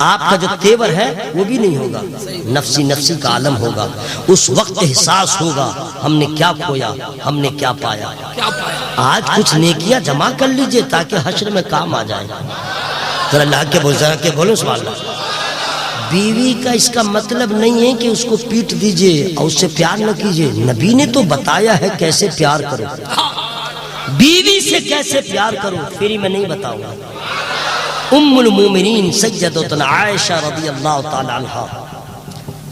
آپ کا جو تیور ہے وہ بھی نہیں ہوگا، نفسی نفسی کا عالم ہوگا. اس وقت احساس ہوگا ہم نے کیا کھویا، ہم نے کیا پایا. آج کچھ نیکیاں جمع کر لیجئے تاکہ حشر میں کام آ جائیں. ذرا اللہ کے بولو سبحان اللہ. بیوی کا اس کا مطلب نہیں ہے کہ اس کو پیٹ دیجئے اور اس سے پیار نہ کیجئے. نبی نے تو بتایا ہے کیسے پیار کرو، بیوی سے کیسے پیار کرو، پھر میں نہیں بتاؤں گا. ام المومنین سیدتنا عائشہ رضی اللہ تعالی عنہ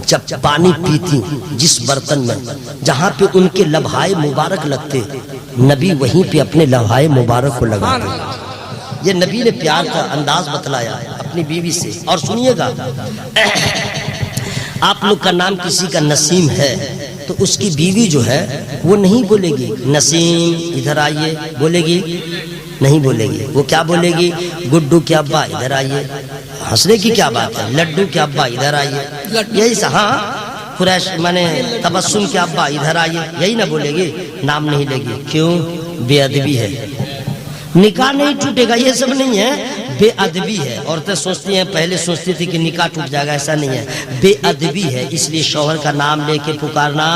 جب پانی پیتی جس برتن میں جہاں پہ ان کے لبھائے مبارک لگتے، نبی وہیں پہ اپنے لبھائے مبارک کو لگاتے. یہ نبی نے پیار کا انداز بتلایا اپنی بیوی سے. اور سنیے گا، آپ لوگ کا نام کسی کا نسیم ہے تو اس کی بیوی جو ہے وہ نہیں بولے گی نسیم ادھر آئیے، بولے گی نہیں بولے گی. وہ کیا بولے گی؟ گڈو کے ابا ادھر آئیے. ہنسنے کی کیا بات ہے؟ لڈو کے ابا ادھر آئیے. یہی سا ہاں قریش مانے تبسم کے ابا ادھر آئیے، یہی نہ بولے گی، نام نہیں لے گی. کیوں؟ بے ادبی ہے. نکاح نہیں ٹوٹے گا، یہ سب نہیں ہے، بے ادبی ہے. عورتیں سوچتی ہیں، پہلے سوچتی تھی کہ نکاح ٹوٹ جائے گا، ایسا نہیں ہے، بے ادبی ہے. اس لیے شوہر کا نام لے کے پکارنا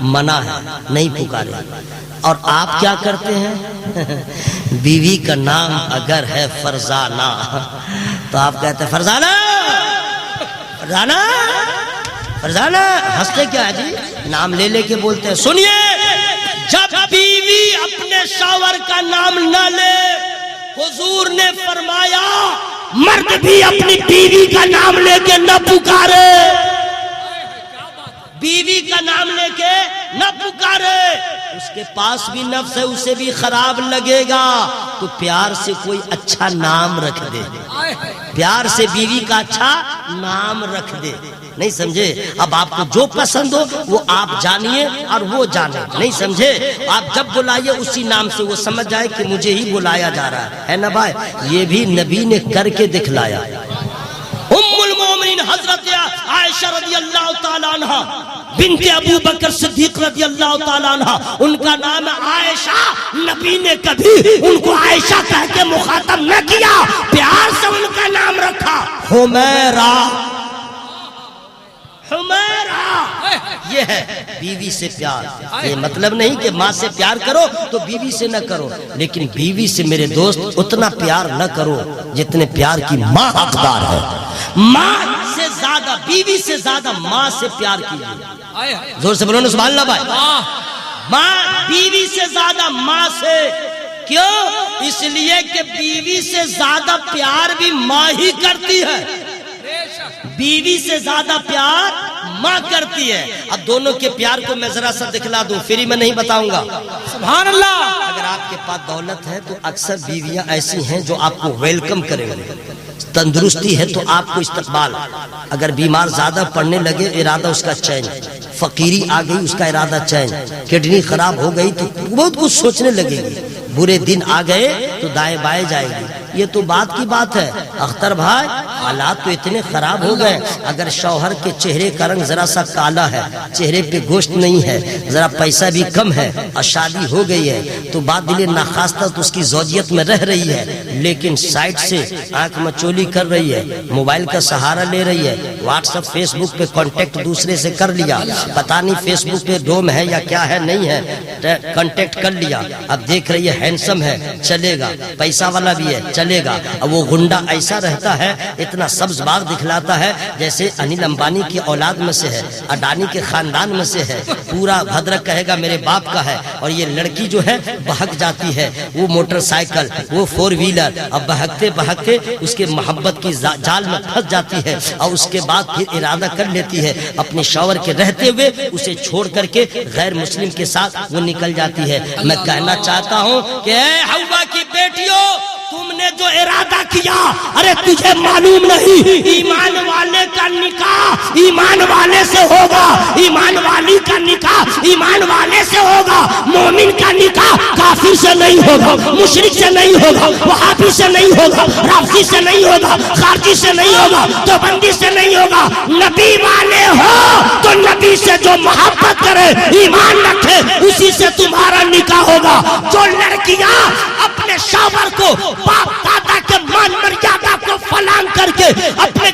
منع ہے، نہیں پکارے. اور آپ کیا کرتے ہیں؟ بیوی کا نام اگر ہے فرزانہ تو آپ کہتے ہیں فرزانہ فرزانہ فرزانہ. ہنستے کیا ہے جی؟ نام لے لے کے بولتے ہیں. سنیے، جب بیوی اپنے شوہر کا نام نہ لے، حضور نے فرمایا مرد بھی اپنی بیوی کا نام لے کے نہ پکارے، بیوی کا نام لے کے نہ پکارے. اس کے پاس بھی نفس ہے، اسے بھی خراب لگے گا. تو پیار سے کوئی اچھا نام رکھ دے، پیار سے بیوی کا اچھا نام رکھ دے. نہیں سمجھے؟ اب آپ کو جو پسند ہو وہ آپ جانیے اور وہ جانے. نہیں سمجھے؟ آپ جب بلائیے اسی نام سے، وہ سمجھ جائے کہ مجھے ہی بلایا جا رہا ہے نا بھائی. یہ بھی نبی نے کر کے دکھلایا. ام المومنین حضرت عائشہ رضی اللہ تعالی عنہ بنت ابو بکر صدیق رضی اللہ تعالی عنہ، ان کا نام عائشہ. نبی نے کبھی ان کو عائشہ کہہ کے مخاطب نہ کیا، پیار سے ان کا نام رکھا حمیرہ. حمیرہ یہ ہے بیوی سے پیار. یہ مطلب نہیں کہ ماں سے پیار کرو تو بیوی سے نہ کرو، لیکن بیوی سے میرے دوست اتنا پیار نہ کرو جتنے پیار کی ماں حقدار ہے. ماں سے زیادہ، بیوی سے زیادہ ماں سے پیار کیجیے. زور سے بولو نا سبحان اللہ بھائی. ماں بیوی سے زیادہ ماں سے. کیوں؟ اس لیے کہ بیوی سے زیادہ پیار بھی ماں ہی کرتی ہے، بیوی سے زیادہ پیار ماں کرتی ہے. اب دونوں کے پیار کو میں ذرا سا دکھلا دوں، فری میں نہیں بتاؤں گا. سبحان اللہ. اگر آپ کے پاس دولت ہے تو اکثر بیویاں ایسی ہیں جو آپ کو ویلکم کریں گے. تندرستی ہے تو آپ کو استقبال. اگر بیمار زیادہ پڑنے لگے ارادہ اس کا چین، فقیری آ گئی اس کا ارادہ چین، کڈنی خراب ہو گئی تو بہت کچھ سوچنے لگے گی، برے دن آ گئے تو دائیں بائیں جائے گی. یہ تو بات کی بات ہے. اختر بھائی حالات تو اتنے خراب ہو گئے، اگر شوہر کے چہرے کا رنگ ذرا سا کالا ہے، چہرے پہ گوشت نہیں ہے، ذرا پیسہ بھی کم ہے اور شادی ہو گئی ہے تو بات دل ناخواستہ تو اس کی زوجیت میں رہ رہی ہے، لیکن سائٹ سے آنکھ مچولی کر رہی ہے، موبائل کا سہارا لے رہی ہے، واٹس ایپ فیس بک پہ کانٹیکٹ دوسرے سے کر لیا، پتہ نہیں فیس بک پہ ڈوم ہے یا کیا ہے نہیں ہے، کانٹیکٹ کر لیا. اب دیکھ رہی ہے ہینڈسم ہے، چلے گا، پیسہ والا بھی ہے، چلے گا. اب وہ گنڈا ایسا رہتا ہے، اتنا سبز باغ دکھلاتا ہے جیسے انل امبانی کی اولاد میں سے ہے، اڈانی کے خاندان میں سے ہے، پورا بھدرک کہے گا میرے باپ کا ہے. اور یہ لڑکی جو ہے بہک جاتی ہے، وہ موٹر سائیکل، وہ فور ویلر، اب بہکتے بہکتے اس کے محبت کی جال میں پھنس جاتی ہے اور اس کے بعد پھر ارادہ کر لیتی ہے اپنے شوہر کے رہتے ہوئے اسے چھوڑ کر کے غیر مسلم کے ساتھ وہ نکل جاتی ہے. میں کہنا چاہتا ہوں کہ اے حوا کی بیٹیوں، تم نے جو ارادہ کیا، ارے تجھے معلوم نہیں ایمان والے کا نکاح ایمان والے سے ہوگا، ایمان والی کا نکاح ایمان والے سے ہوگا. مومن کا نکاح کافر سے نہیں ہوگا، مشرک سے نہیں ہوگا، وہابی سے نہیں ہوگا، رافضی سے نہیں ہوگا، خارجی سے نہیں ہوگا، دیوبندی سے نہیں ہوگا. نبی والے ہو تو نبی سے جو محبت کرے، ایمان رکھے، اسی سے تمہارا نکاح ہوگا. جو لڑکیاں اپنے شوہر کو باپ دادا کے مان مریادہ کو فلان کر کے اپنے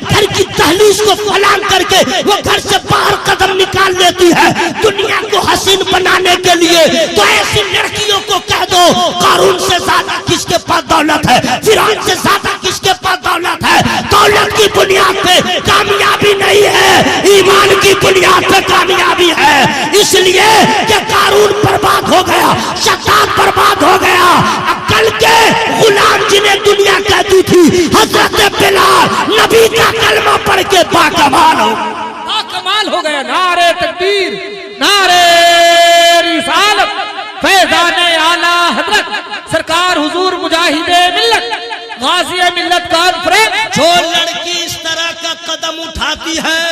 حدیث کو فلان کر کے وہ گھر سے باہر قدم نکال لیتی ہے دنیا کو حسین بنانے کے لیے، تو ایسی لڑکیوں کو کہہ دو قارون سے زیادہ کس کے پاس دولت ہے، فرعون سے زیادہ کس کے پاس دولت ہے؟ دولت کی بنیاد پہ کامیابی نہیں ہے، ایمان کی بنیاد پہ کامیابی ہے۔ اس لیے کہ قارون برباد ہو گیا، شداد برباد ہو گیا، عقل کے غلام جنہیں دنیا کہتی تھی حضرت بلال نبی کا کلمہ پڑھ کے باکمال ہو گیا۔ نعرہ تکبیر، نعرہ رسالت، فیضان اعلیٰ حضرت سرکار حضور مجاہد ملت غازی ملت کانفرنس۔ جو لڑکی اس طرح کا قدم اٹھاتی ہے،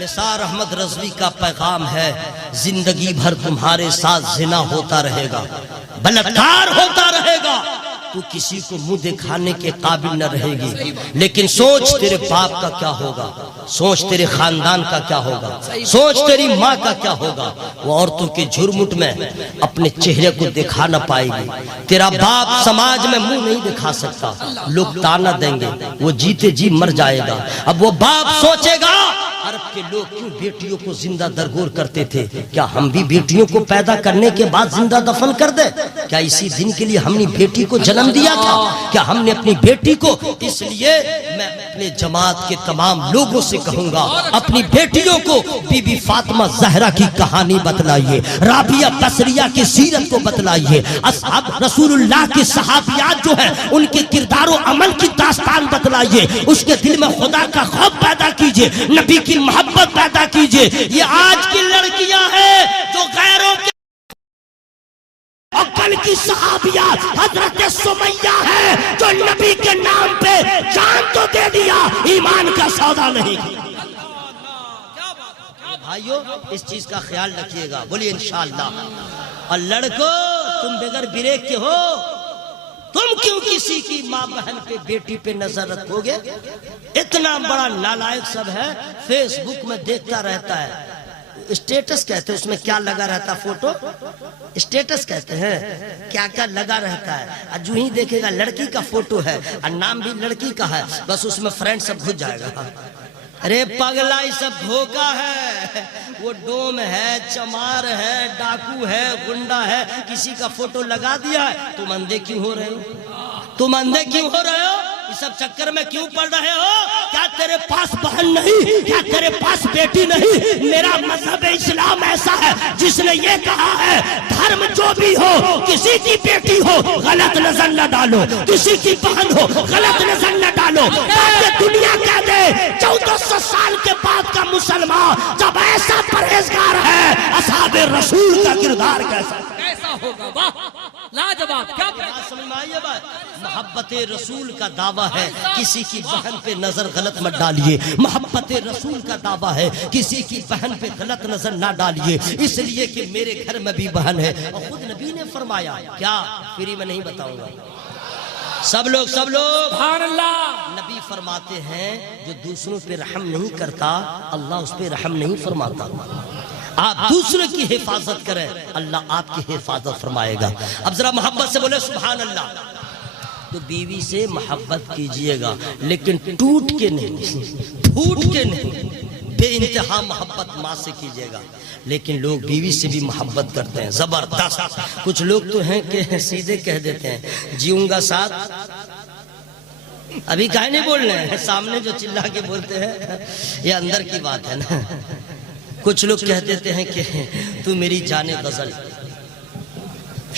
نثار احمد رضوی کا پیغام ہے زندگی بھر تمہارے ساتھ زنا ہوتا رہے گا، بلاکار ہوتا رہے گا، تو کسی کو منہ دکھانے کے قابل نہ رہے گی، لیکن سوچ تیرے باپ کا کیا ہوگا، سوچ تیرے خاندان کا کیا ہوگا، سوچ تیری ماں کا کیا ہوگا۔ وہ عورتوں کے جھرمٹ میں اپنے چہرے کو دکھا نہ پائے گی، تیرا باپ سماج میں منہ نہیں دکھا سکتا، لوگ تانا دیں گے، وہ جیتے جی مر جائے گا۔ اب وہ باپ سوچے گا عرب کے لوگ کیوں بیٹیوں کو زندہ درگور کرتے تھے، کیا ہم بھی بیٹیوں کو پیدا کرنے کے بعد زندہ دفن کر دیں؟ کیا اسی دن کے لیے ہم نے بیٹی کو جنم دیا تھا؟ کیا ہم نے اپنی بیٹی کو؟ اس لیے میں اپنے جماعت کے تمام لوگوں سے کہوں گا اپنی بیٹیوں کو بی بی فاطمہ زہرا کی کہانی بتلائیے، رابعہ بصریہ کی سیرت کو بتلائیے، اصحاب رسول اللہ کی صحابیات جو ہیں ان کے کردار و عمل کی داستان بتلائیے، اس کے دل میں خدا کا خوف پیدا کیجئے، نبی کی محبت پیدا کیجئے۔ یہ آج کی لڑکیاں ہیں جو غیروں کے اور کل کی صحابیات حضرت سمیہ ہے جو نبی کے نام پہ جان تو دے دیا، ایمان کا سودا نہیں کیا۔ بھائیو اس چیز کا خیال رکھیے گا، بولیے انشاءاللہ۔ اور لڑکو تم بغیر بریک کے ہو، تم کیوں کسی کی ماں بہن پہ بیٹی پہ نظر رکھو گے؟ اتنا بڑا نالائق سب ہے، فیس بک میں دیکھتا رہتا ہے، اسٹیٹس کہتے ہیں، اس میں کیا لگا رہتا، فوٹو اسٹیٹس کہتے ہیں، کیا کیا لگا رہتا ہے، جو ہی دیکھے گا لڑکی کا فوٹو ہے اور نام بھی لڑکی کا ہے، بس اس میں فرینڈ سب گھس جائے گا۔ ارے پگلا یہ سب دھوکا ہے، وہ ڈوم ہے، چمار ہے، ڈاکو ہے، گنڈا ہے، کسی کا فوٹو لگا دیا ہے۔ تم اندھے کیوں ہو رہے ہو؟ تم اندھے کیوں ہو رہے ہو؟ یہ سب چکر میں کیوں پڑ رہے ہو؟ کیا تیرے پاس بہن نہیں؟ کیا تیرے پاس بیٹی نہیں؟ میرا مذہب اسلام ایسا ہے جس نے یہ کہا ہے دھرم جو بھی ہو، کسی کی بیٹی ہو غلط نظر نہ ڈالو، کسی کی بہن ہو غلط نظر نہ ڈالو، تاکہ دنیا کہہ دے 1400 سال کے بعد کا مسلمان جب ایسا پرہیزگار ہے، اصحاب رسول کا کردار کیسا ہوگا؟ واہ لاجواب، کیا سمجھ میں آئی ہے بات؟ محبت رسول کا دعویٰ ہے، کسی کی بہن پہ نظر غلط مت ڈالیے۔ محبت رسول کا دعویٰ ہے، کسی کی بہن پہ غلط نظر نہ ڈالیے، اس لیے کہ میرے گھر میں بھی بہن ہے، اور خود نبی نے فرمایا، کیا فری میں نہیں بتاؤں گا، سب لوگ سبحان اللہ، نبی فرماتے ہیں جو دوسروں پہ رحم نہیں کرتا اللہ اس پہ رحم نہیں فرماتا۔ آپ دوسرے کی حفاظت کریں، اللہ آپ کی حفاظت فرمائے گا۔ اب ذرا محبت سے بولے سبحان اللہ۔ تو بیوی سے محبت کیجئے گا، لیکن ٹوٹ کے نہیں، پھوٹ کے نہیں، بے انتہا محبت ماں سے کیجئے گا۔ لیکن لوگ بیوی سے بھی محبت کرتے ہیں زبردست۔ کچھ لوگ تو ہیں کہ سیدھے کہہ دیتے ہیں جیوں گا ساتھ، ابھی کہیں نہیں بول رہے ہیں، سامنے جو چلا کے بولتے ہیں یہ اندر کی بات ہے نا۔ کچھ لوگ کہہ دیتے ہیں کہ تو میری جان غزل،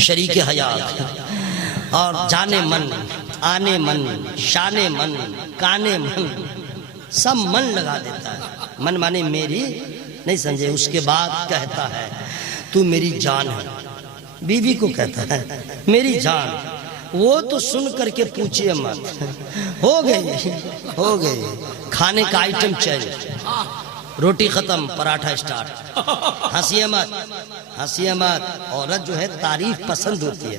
شریک حیات، اور جانے من، آنے من، شانے من، کانے من، سب من لگا دیتا ہے۔ من مانے میری نہیں سمجھے، اس کے بعد کہتا ہے تو میری جان ہے، بیوی کو کہتا ہے میری جان۔ وہ تو سن کر کے پوچھئے مت، ہو گئی کھانے کا آئٹم چینج، روٹی ختم، پراٹھا سٹارٹ۔ ہنسی مت۔ عورت جو ہے تعریف پسند ہوتی ہے،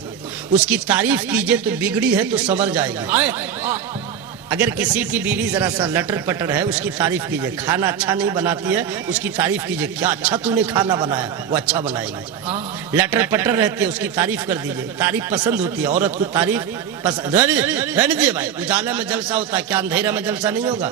اس کی تعریف کیجئے تو بگڑی ہے تو سنور جائے گی۔ اگر کسی کی بیوی ذرا سا لٹر پٹر ہے اس کی تعریف کیجئے، کھانا اچھا نہیں بناتی ہے اس کی تعریف کیجئے، کیا اچھا تو نے کھانا بنایا، وہ اچھا بنائے گی۔ لٹر پٹر رہتی ہے اس کی تعریف کر دیجئے، تعریف پسند ہوتی ہے عورت کو، تعریف پسند۔ رہنے دیجئے بھائی، اجالہ میں جلسہ ہوتا ہے، کیا اندھیرا میں جلسہ نہیں ہوگا؟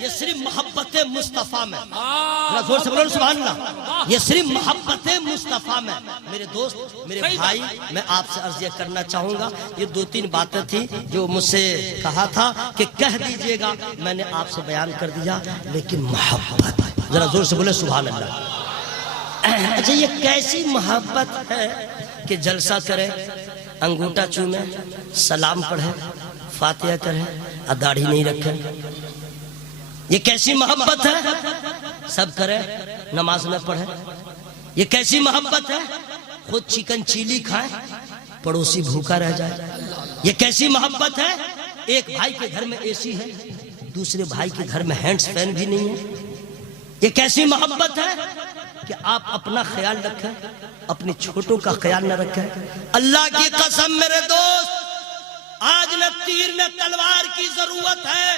یہ صرف محبت مصطفیٰ میں، ذرا زور سے بولو سبحان اللہ، یہ صرف محبت مصطفیٰ میں۔ میرے دوست، میرے بھائی، میں آپ سے عرض یہ کرنا چاہوں گا، یہ 2-3 باتیں تھی جو مجھ سے کہا تھا کہ کہہ دیجئے گا، میں نے آپ سے بیان کر دیا، لیکن محبت، ذرا زور سے بولے سبحان اللہ۔ اچھا یہ کیسی محبت ہے کہ جلسہ کرے، انگوٹھا چومے، سلام پڑھے، فاتحہ کرے، داڑھی نہیں رکھے؟ یہ کیسی محبت ہے؟ سب کرے، نماز نہ پڑھے؟ یہ کیسی محبت ہے؟ خود چکن چیلی کھائے، پڑوسی بھوکا رہ جائے؟ یہ کیسی محبت ہے؟ ایک بھائی کے گھر میں اے سی ہے، دوسرے بھائی کے گھر میں ہینڈز فین بھی نہیں ہے۔ یہ کیسی محبت ہے کہ آپ اپنا خیال رکھیں، اپنے چھوٹوں کا خیال نہ رکھیں؟ اللہ کی قسم میرے دوست، آج نہ تیر نہ تلوار کی ضرورت ہے،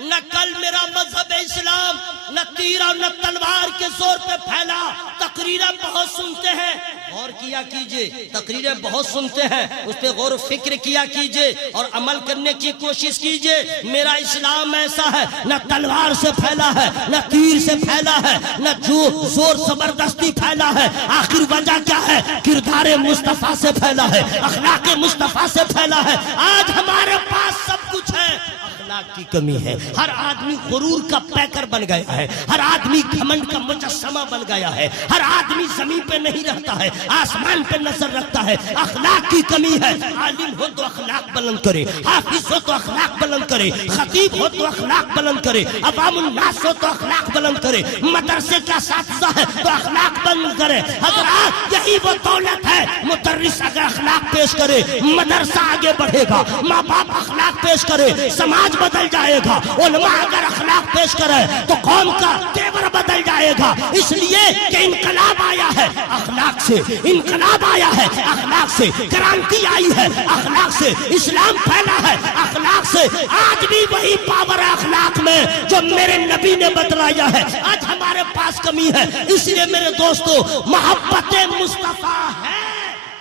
نہ کل میرا مذہب اسلام نہ تیر اور نہ تلوار کے زور پہ پھیلا۔ تقریریں بہت سنتے ہیں، غور کیا کیجئے، تقریریں بہت سنتے ہیں، اس پہ غور و فکر کیا کیجئے اور عمل کرنے کی کوشش کیجئے۔ میرا اسلام ایسا ہے، نہ تلوار سے پھیلا ہے، نہ تیر سے پھیلا ہے، نہ زور زبردستی پھیلا ہے۔ آخر وجہ کیا ہے؟ کردار مصطفیٰ سے پھیلا ہے، اخلاق مصطفیٰ سے پھیلا ہے۔ آج ہمارے پاس سب کچھ ہے، اخلاق کی کمی ہے۔ ہر آدمی غرور کا پیکر بن گیا ہے، ہر آدمی گھمنڈ کا مجسمہ بن گیا ہے، ہر آدمی زمین پہ نہیں رہتا ہے، آسمان پہ نظر رکھتا ہے۔ اخلاق کی کمی ہے۔ عالم ہو تو اخلاق بلند کرے، حافظ ہو تو اخلاق بلند کرے، خطیب ہو تو اخلاق بلند کرے، عوام الناس ہو تو اخلاق بلند کرے، مدرسے کا اساتذہ ہے تو اخلاق بلند کرے۔ حضرات یہی وہ دولت ہے، مدرس اگر اخلاق پیش کرے مدرسہ آگے بڑھے گا، ماں باپ اخلاق پیش کرے سماج بدل جائے گا، علماء اگر اخلاق پیش کرے تو قوم کا تیور بدل جائے گا۔ اس لیے کہ انقلاب آیا ہے اخلاق سے، انقلاب آیا ہے اخلاق سے، کرانتی آئی ہے اخلاق سے، اسلام پھیلا ہے اخلاق سے۔ آج بھی وہی پاور ہے اخلاق میں جو میرے نبی نے بتلایا ہے، آج ہمارے پاس کمی ہے۔ اس لیے میرے دوستو، محبت مصطفیٰ ہے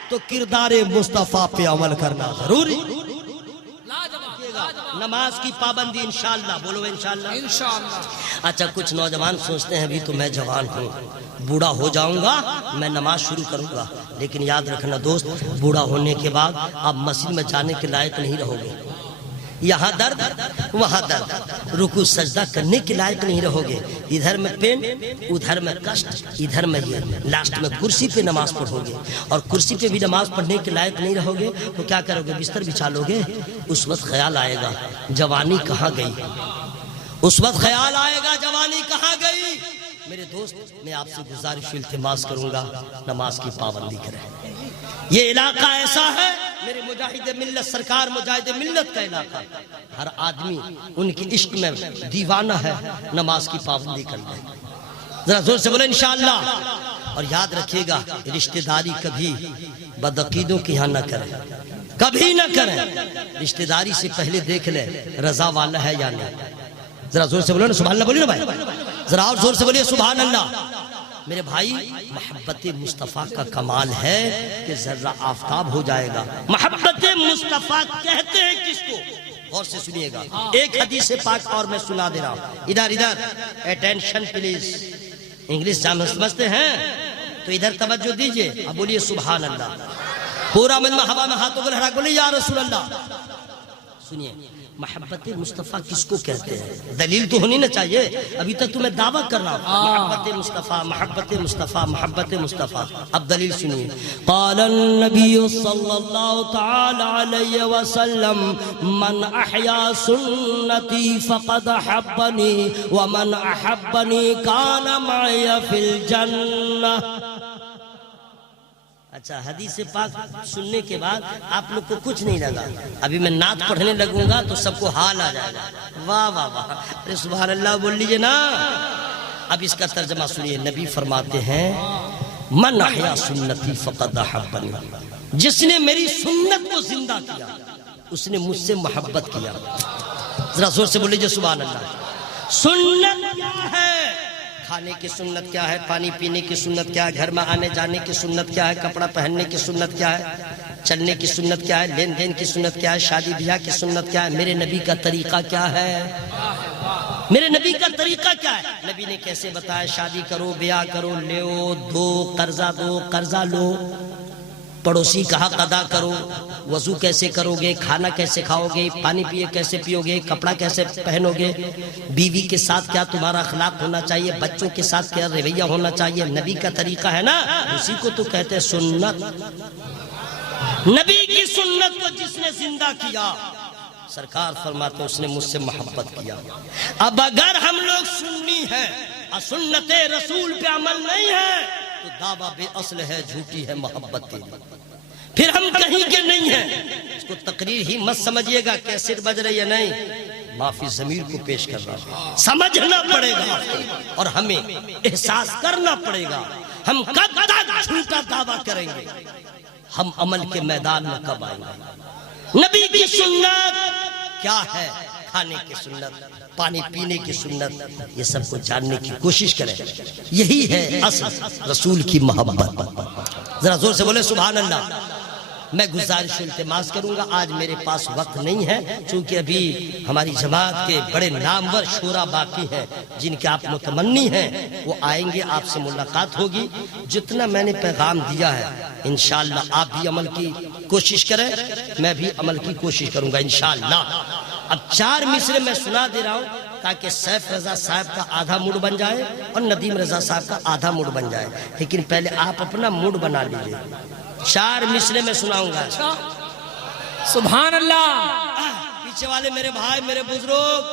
تو کردار مصطفیٰ پہ عمل کرنا ضروری۔ نماز کی پابندی انشاءاللہ، بولو انشاءاللہ، انشاءاللہ۔ اچھا کچھ نوجوان سوچتے ہیں ابھی تو میں جوان ہوں، بوڑھا ہو جاؤں گا میں نماز شروع کروں گا، لیکن یاد رکھنا دوست، بوڑھا ہونے کے بعد آپ مسجد میں جانے کے لائق نہیں رہو گے۔ یہاں درد وہاں درد، رکوع سجدہ کرنے کے لائق نہیں رہو گے، ادھر میں پین ادھر میں کشٹ، ادھر میں یہ، لاسٹ میں کرسی پہ نماز پڑھو گے، اور کرسی پہ بھی نماز پڑھنے کے لائق نہیں رہو گے تو کیا کرو گے؟ بستر بچھا لو گے۔ اس وقت خیال آئے گا جوانی کہاں گئی، اس وقت خیال آئے گا جوانی کہاں گئی۔ میرے دوست میں آپ سے گزارش التماس کروں گا، نماز کی پابندی کریں۔ یہ علاقہ ایسا ہے، میرے مجاہد ملت سرکار مجاہد ملت کا علاقہ، ہر آدمی ان کی عشق میں دیوانہ ہے، نماز کی پابندی کرنا ہے۔ ذرا زور سے بولیں انشاءاللہ۔ اور یاد رکھیے گا، رشتہ داری کبھی بدعقیدوں کی یہاں نہ کریں، کبھی نہ کریں۔ رشتہ داری سے پہلے دیکھ لیں رضا والا ہے یا نہیں۔ ذرا زور سے بولو نا سبحان اللہ، بولیے نا بھائی، ذرا اور زور سے بولیے سبحان اللہ۔ میرے بھائی، محبت مصطفیٰ کا کمال ہے کہ ذرہ آفتاب ہو جائے گا۔ محبت مصطفیٰ کہتے ہیں کس کو؟ غور سے سنیے گا، ایک حدیث پاک اور میں سنا دے رہا ہوں، ادھر اٹینشن پلیز۔ انگلش سمجھتے ہیں تو ادھر توجہ دیجئے، اب بولیے سبحان اللہ۔ پورا مجمع ہوا میں ہاتھوں کو لہرا کے بولیے یا رسول اللہ۔ سنیے، محبت مصطفیٰ کس کو کہتے ہیں؟ دلیل تو ہونی نہ چاہیے، ابھی تک تو میں دعویٰ کر رہا ہوں محبت مصطفیٰ محبت مصطفیٰ محبت مصطفیٰ۔ اب دلیل سنیے، قال النبی صلی اللہ تعالی علیہ وسلم من احیا سنتی فقد احبنی ومن احبنی کان معی فی الجنہ۔ اچھا، حدیث پاک سننے کے بعد آپ لوگ کو کچھ نہیں لگا، ابھی میں نعت پڑھنے لگوں گا تو سب کو حال آ جائے گا۔ واہ واہ واہ، ارے سبحان اللہ بول لیجئے نا۔ اب اس کا ترجمہ سنیے، نبی فرماتے ہیں من احیا سنتی فقد احبنی، جس نے میری سنت کو زندہ کیا اس نے مجھ سے محبت کیا۔ ذرا زور سے بول لیجئے سبحان اللہ۔ سنت کیا ہے؟ کھانے کی سنت کیا ہے، پانی پینے کی سنت کیا ہے، گھر میں آنے جانے کی سنت کیا ہے، کپڑا پہننے کی سنت کیا ہے، چلنے کی سنت کیا ہے، لین دین کی سنت کیا ہے، شادی بیاہ کی سنت کیا ہے، میرے نبی کا طریقہ کیا ہے؟ میرے نبی کا طریقہ کیا ہے؟ نبی نے کیسے بتایا شادی کرو، بیاہ کرو، لو دو، قرضہ لو، پڑوسی کا حق ادا کرو، وضو کیسے کرو گے، کھانا کیسے کھاؤ گے، پانی پیے کیسے پیو گے، کپڑا کیسے پہنو گے، بیوی کے ساتھ کیا تمہارا اخلاق ہونا چاہیے، بچوں کے ساتھ کیا رویہ ہونا چاہیے، نبی کا طریقہ ہے نا، اسی کو تو کہتے ہیں سنت۔ نبی کی سنت کو جس نے زندہ کیا، سرکار فرماتے ہیں اس نے مجھ سے محبت کیا۔ اب اگر ہم لوگ سنی ہیں اور سنت رسول پہ عمل نہیں ہے تو دعویٰ بے اصل ہے، جھوٹی ہے محبت تیری، پھر ہم کہیں کے نہیں ہیں۔ اس کو تقریر ہی مت سمجھیے گا، کیسٹ بج رہی ہے نہیں، معافی ضمیر کو پیش کر رہا ہے، سمجھنا پڑے گا اور ہمیں احساس کرنا پڑے گا ہم کب تک جھوٹا دعویٰ کریں گے، ہم عمل کے میدان میں کب آئیں گے۔ نبی کی سنت کیا ہے؟ کھانے کی سنت، پانی پینے کی سنت، یہ سب کو جاننے کی کوشش کریں، یہی ہے اصل رسول کی محبت۔ ذرا زور سے بولے سبحان اللہ۔ میں گزارش التماس کروں گا، آج میرے پاس وقت نہیں ہے چونکہ ابھی ہماری جماعت کے بڑے نامور شورا باقی ہیں جن کے آپ متمنی ہیں، وہ آئیں گے، آپ سے ملاقات ہوگی۔ جتنا میں نے پیغام دیا ہے انشاءاللہ آپ بھی عمل کی کوشش کریں، میں بھی عمل کی کوشش کروں گا انشاءاللہ۔ اب 4 مصرے میں سنا دے رہا ہوں تاکہ سیف رضا صاحب کا آدھا موڈ بن جائے اور ندیم رضا صاحب کا آدھا موڈ بن جائے، لیکن پہلے آپ اپنا موڈ بنا لیجئے۔ 4 مصرے میں سناؤں گا۔ سبحان اللہ۔ پیچھے والے میرے بھائی، میرے بزرگ،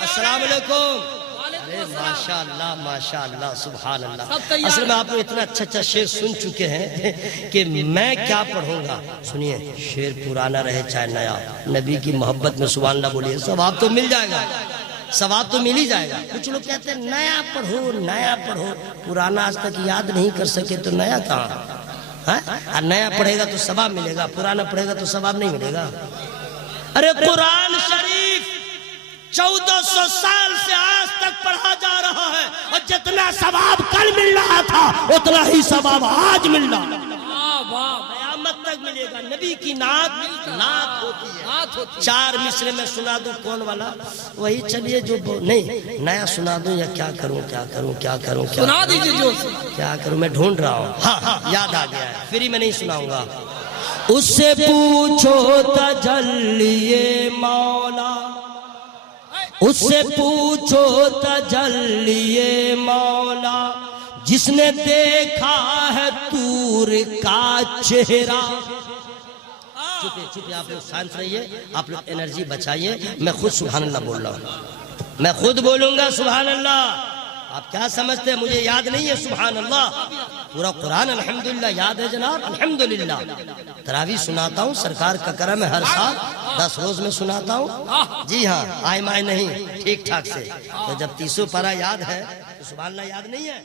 السلام علیکم۔ ماشاءاللہ ماشاءاللہ سبحان اللہ۔ اصل میں آپ نے اتنا اچھا شعر سن چکے ہیں کہ میں کیا پڑھوں گا۔ سنیے، شعر پرانا رہے چاہے نیا، نبی کی محبت میں سبحان اللہ بولیے، ثواب تو مل جائے گا، ثواب تو مل ہی جائے گا۔ کچھ لوگ کہتے ہیں نیا پڑھو، پرانا آج تک یاد نہیں کر سکے تو نیا کہاں؟ نیا پڑھے گا تو ثواب ملے گا، پرانا پڑھے گا تو ثواب نہیں ملے گا۔ ارے قرآن شریف 1400 سال سے آج تک پڑھا جا رہا ہے اور جتنا ثواب کل مل رہا تھا اتنا ہی ثواب آج مل رہا ہے، قیامت تک ملے گا۔ نبی کی نعت ہوتی ہے۔ 4 مصرے میں سنا دوں کون والا؟ وہی چلیے جو نہیں، نیا سنا دوں یا کیا کروں سنا دیجئے جو کیا کروں، میں ڈھونڈ رہا ہوں۔ ہاں یاد آ گیا ہے، فری میں نہیں سناؤں گا۔ اس سے پوچھو تجلی مولا، اس سے پوچھو تجلی مولا، جس نے دیکھا ہے طور کا چہرہ۔ چھپے آپ لوگ شانت رہیے، آپ لوگ انرجی بچائیے، میں خود سبحان اللہ بول رہا ہوں، میں خود بولوں گا سبحان اللہ۔ آپ کیا سمجھتے ہیں مجھے یاد نہیں ہے سبحان اللہ؟ پورا قرآن الحمدللہ یاد ہے جناب، الحمدللہ۔ تراویح سناتا ہوں، سرکار کا کرم ہے، ہر سال 10 روز میں سناتا ہوں۔ جی ہاں، آئے مائے نہیں، ٹھیک ٹھاک سے۔ تو جب 30 پارہ یاد ہے تو سبحان اللہ یاد نہیں ہے؟